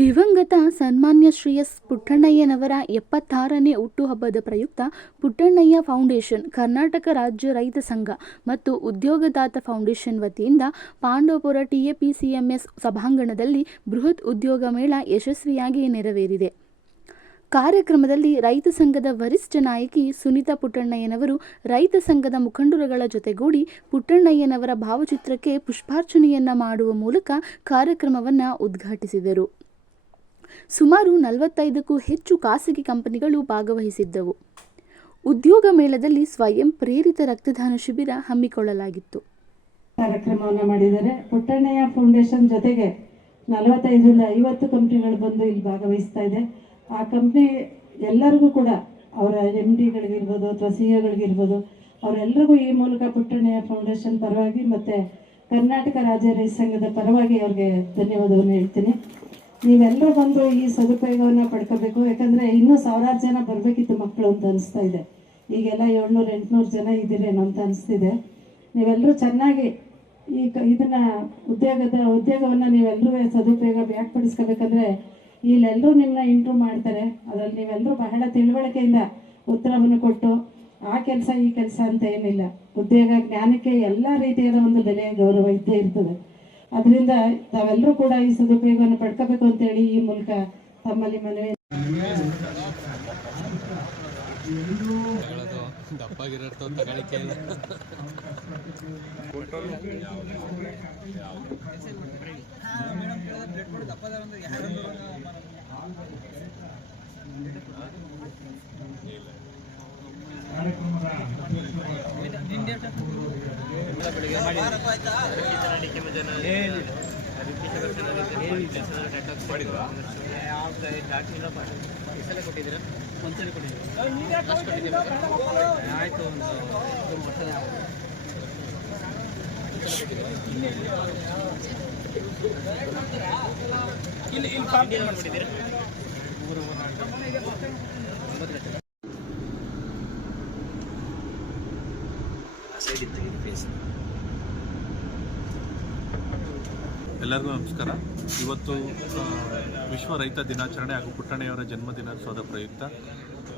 ದಿವಂಗತ ಸನ್ಮಾನ್ಯ ಶ್ರೀ ಎಸ್ ಪುಟ್ಟಣ್ಣಯ್ಯನವರ 76ನೇ ಹುಟ್ಟುಹಬ್ಬದ ಪ್ರಯುಕ್ತ ಪುಟ್ಟಣ್ಣಯ್ಯ ಫೌಂಡೇಶನ್, ಕರ್ನಾಟಕ ರಾಜ್ಯ ರೈತ ಸಂಘ ಮತ್ತು ಉದ್ಯೋಗದಾತ ಫೌಂಡೇಶನ್ ವತಿಯಿಂದ ಪಾಂಡವಪುರ TAPCMS ಸಭಾಂಗಣದಲ್ಲಿ ಬೃಹತ್ ಉದ್ಯೋಗ ಮೇಳ ಯಶಸ್ವಿಯಾಗಿ ನೆರವೇರಿದೆ. ಕಾರ್ಯಕ್ರಮದಲ್ಲಿ ರೈತ ಸಂಘದ ವರಿಷ್ಠ ನಾಯಕಿ ಸುನೀತಾ ಪುಟ್ಟಣ್ಣಯ್ಯನವರು ರೈತ ಸಂಘದ ಮುಖಂಡರುಗಳ ಜೊತೆಗೂಡಿ ಪುಟ್ಟಣ್ಣಯ್ಯನವರ ಭಾವಚಿತ್ರಕ್ಕೆ ಪುಷ್ಪಾರ್ಚನೆಯನ್ನ ಮಾಡುವ ಮೂಲಕ ಕಾರ್ಯಕ್ರಮವನ್ನು ಉದ್ಘಾಟಿಸಿದರು. ಸುಮಾರು 45ಕ್ಕೂ ಹೆಚ್ಚು ಖಾಸಗಿ ಕಂಪನಿಗಳು ಭಾಗವಹಿಸಿದ್ದವು. ಉದ್ಯೋಗ ಮೇಳದಲ್ಲಿ ಸ್ವಯಂ ಪ್ರೇರಿತ ರಕ್ತದಾನ ಶಿಬಿರ ಹಮ್ಮಿಕೊಳ್ಳಲಾಗಿತ್ತು. ಕಾರ್ಯಕ್ರಮವನ್ನು ಮಾಡಿದ್ದಾರೆ. ಪುಟ್ಟಣ್ಣಯ್ಯ ಫೌಂಡೇಶನ್ ಜೊತೆಗೆ 45ರಿಂದ 50 ಕಂಪನಿಗಳು ಬಂದು ಇಲ್ಲಿ ಭಾಗವಹಿಸ್ತಾ ಇದೆ. ಆ ಕಂಪ್ನಿ ಎಲ್ಲರಿಗೂ ಕೂಡ ಅವರ MDಗಳಿಗಿರ್ಬೋದು ಅಥವಾ CEOಗಳಿಗಿರ್ಬೋದು ಅವರೆಲ್ಲರಿಗೂ ಈ ಮೂಲಕ ಪುಟ್ಟಣ್ಣಯ್ಯ ಫೌಂಡೇಶನ್ ಪರವಾಗಿ ಮತ್ತು ಕರ್ನಾಟಕ ರಾಜ್ಯ ರೈತ ಸಂಘದ ಪರವಾಗಿ ಅವ್ರಿಗೆ ಧನ್ಯವಾದವನ್ನು ಹೇಳ್ತೀನಿ. ನೀವೆಲ್ಲರೂ ಬಂದು ಈ ಸದುಪಯೋಗವನ್ನು ಪಡ್ಕೋಬೇಕು. ಯಾಕಂದರೆ ಇನ್ನೂ ಸಾವಿರಾರು ಜನ ಬರಬೇಕಿತ್ತು ಮಕ್ಕಳು ಅಂತ ಅನಿಸ್ತಾ ಇದೆ. ಈಗೆಲ್ಲ 700-800 ಜನ ಇದ್ದೀರೇನೋ ಅಂತ ಅನಿಸ್ತಿದೆ. ನೀವೆಲ್ಲರೂ ಚೆನ್ನಾಗಿ ಇದನ್ನು ಉದ್ಯೋಗವನ್ನು ನೀವೆಲ್ಲರೂ ಸದುಪಯೋಗ ವ್ಯಾಕ್ಪಡಿಸ್ಕೋಬೇಕಂದ್ರೆ ಇಲ್ಲೆಲ್ಲರೂ ನಿಮ್ಮನ್ನ ಇಂಟ್ರೂ ಮಾಡ್ತಾರೆ. ಅದರಲ್ಲಿ ನೀವೆಲ್ಲರೂ ಬಹಳ ತಿಳುವಳಿಕೆಯಿಂದ ಉತ್ತರವನ್ನು ಕೊಟ್ಟು ಆ ಕೆಲಸ ಈ ಕೆಲಸ ಅಂತ ಏನಿಲ್ಲ, ಉದ್ಯೋಗ ಜ್ಞಾನಕ್ಕೆ ಎಲ್ಲ ರೀತಿಯಾದ ಒಂದು ಬೆಲೆ ಗೌರವ ಇದ್ದೇ ಇರ್ತದೆ. ಅದರಿಂದ ತಾವೆಲ್ಲರೂ ಕೂಡ ಈ ಸದುಪಯೋಗವನ್ನು ಪಡ್ಕೋಬೇಕು ಅಂತೇಳಿ ಈ ಮೂಲಕ ತಮ್ಮಲ್ಲಿ ಮನವಿ. ಎಲ್ಲರಿಗೂ ನಮಸ್ಕಾರ. ಇವತ್ತು ವಿಶ್ವ ರೈತ ದಿನಾಚರಣೆ ಹಾಗೂ ಪುಟ್ಟಣ್ಣಯ್ಯವರ ಜನ್ಮದಿನೋತ್ಸವದ ಪ್ರಯುಕ್ತ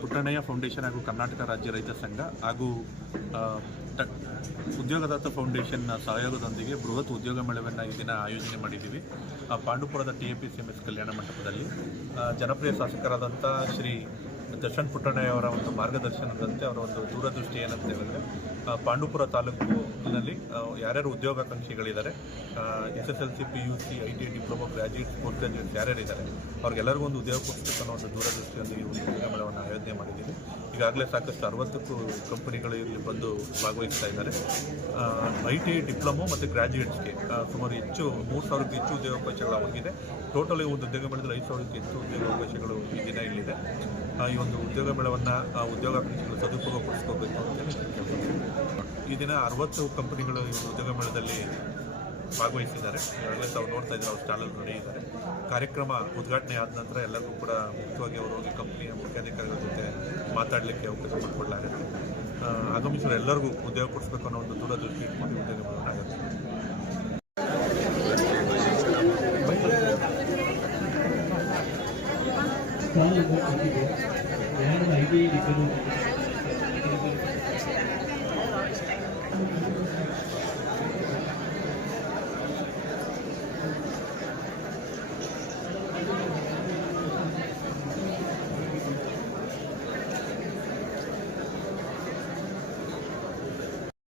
ಪುಟ್ಟಣ್ಣಯ್ಯ ಫೌಂಡೇಶನ್ ಹಾಗೂ ಕರ್ನಾಟಕ ರಾಜ್ಯ ರೈತ ಸಂಘ ಹಾಗೂ ಉದ್ಯೋಗದಾತ ಫೌಂಡೇಶನ್ನ ಸಹಯೋಗದೊಂದಿಗೆ ಬೃಹತ್ ಉದ್ಯೋಗ ಮೇಳವನ್ನು ಈ ದಿನ ಆಯೋಜನೆ ಮಾಡಿದ್ದೀವಿ. ಪಾಂಡವಪುರದ TAPCMS ಕಲ್ಯಾಣ ಮಂಟಪದಲ್ಲಿ ಜನಪ್ರಿಯ ಶಾಸಕರಾದಂಥ ಶ್ರೀ ದರ್ಶನ್ ಪುಟ್ಟಣ್ಣಯ್ಯವರ ಒಂದು ಮಾರ್ಗದರ್ಶನದಂತೆ ಅವರ ಒಂದು ದೂರದೃಷ್ಟಿ ಏನಂತ ಹೇಳಿದ್ರೆ, ಪಾಂಡವಪುರ ತಾಲೂಕಿನಲ್ಲಿ ಯಾರ್ಯಾರು ಉದ್ಯೋಗಾಕಾಂಕ್ಷಿಗಳಿದ್ದಾರೆ, SSLC, PUC, ITI diploma graduates, post graduates ಯಾರ್ಯಾರಿದ್ದಾರೆ ಅವ್ರಿಗೆಲ್ಲರಿಗೂ ಒಂದು ಉದ್ಯೋಗ ಕೊಡಿಸಬೇಕು ಅನ್ನೋ ಒಂದು ದೂರದೃಷ್ಟಿಯೊಂದಿಗೆ ಒಂದು ಉದ್ಯೋಗ ಮೇಳವನ್ನು ಆಯೋಜನೆ ಮಾಡಿದ್ದೀವಿ. ಈಗಾಗಲೇ ಸಾಕಷ್ಟು 60ಕ್ಕೂ ಕಂಪನಿಗಳು ಇಲ್ಲಿ ಬಂದು ಭಾಗವಹಿಸ್ತಾ ಇದ್ದಾರೆ. ITI ಡಿಪ್ಲೊಮೊ ಮತ್ತು ಗ್ರಾಜ್ಯುಯೇಟ್ಸ್ಗೆ ಸುಮಾರು 3,000ಕ್ಕೂ ಹೆಚ್ಚು ಉದ್ಯೋಗಾವಕಾಶಗಳು ಅವರಿಗಿದೆ. ಟೋಟಲಿ ಒಂದು ಉದ್ಯೋಗ ಮೇಳದಲ್ಲಿ 5,000ಕ್ಕೂ ಹೆಚ್ಚು ಉದ್ಯೋಗಾವಕಾಶಗಳು ಈ ದಿನ ಇಲ್ಲಿದೆ. ಈ ಒಂದು ಉದ್ಯೋಗ ಮೇಳವನ್ನು ಉದ್ಯೋಗಾಕಾಂಕ್ಷಿಗಳು ಸದುಪಯೋಗಪಡಿಸ್ಕೋಬೇಕು ಅಂತೇಳಿ ಈ ದಿನ 60 ಕಂಪನಿಗಳು ಈ ಉದ್ಯೋಗ ಮೇಳದಲ್ಲಿ ಭಾಗವಹಿಸಿದ್ದಾರೆ. ಈಗಾಗಲೇ ತಾವು ನೋಡ್ತಾ ಇದ್ದಾರೆ, ಅವ್ರ ಸ್ಟಾಲಲ್ಲಿ ನಡೆಯಿದ್ದಾರೆ. ಕಾರ್ಯಕ್ರಮ ಉದ್ಘಾಟನೆ ಆದ ನಂತರ ಎಲ್ಲರಿಗೂ ಕೂಡ ಮುಖ್ಯವಾಗಿ ಅವರು ಹೋಗಿ ಕಂಪನಿಯ ಮುಖ್ಯಾಧಿಕಾರಿಗಳ ಜೊತೆ ಮಾತಾಡಲಿಕ್ಕೆ ಅವಕಾಶ ಮಾಡಿಕೊಳ್ಳಲಾಗುತ್ತೆ. ಆಗಮಿಸಿದ ಎಲ್ಲರಿಗೂ ಉದ್ಯೋಗ ಕೊಡಿಸ್ಬೇಕು ಅನ್ನೋ ಒಂದು ದೂರದೃಷ್ಟಿ ಇಟ್ಕೊಂಡು ಉದ್ಯೋಗ ಮೇಳವನ್ನು ಆಗುತ್ತೆ.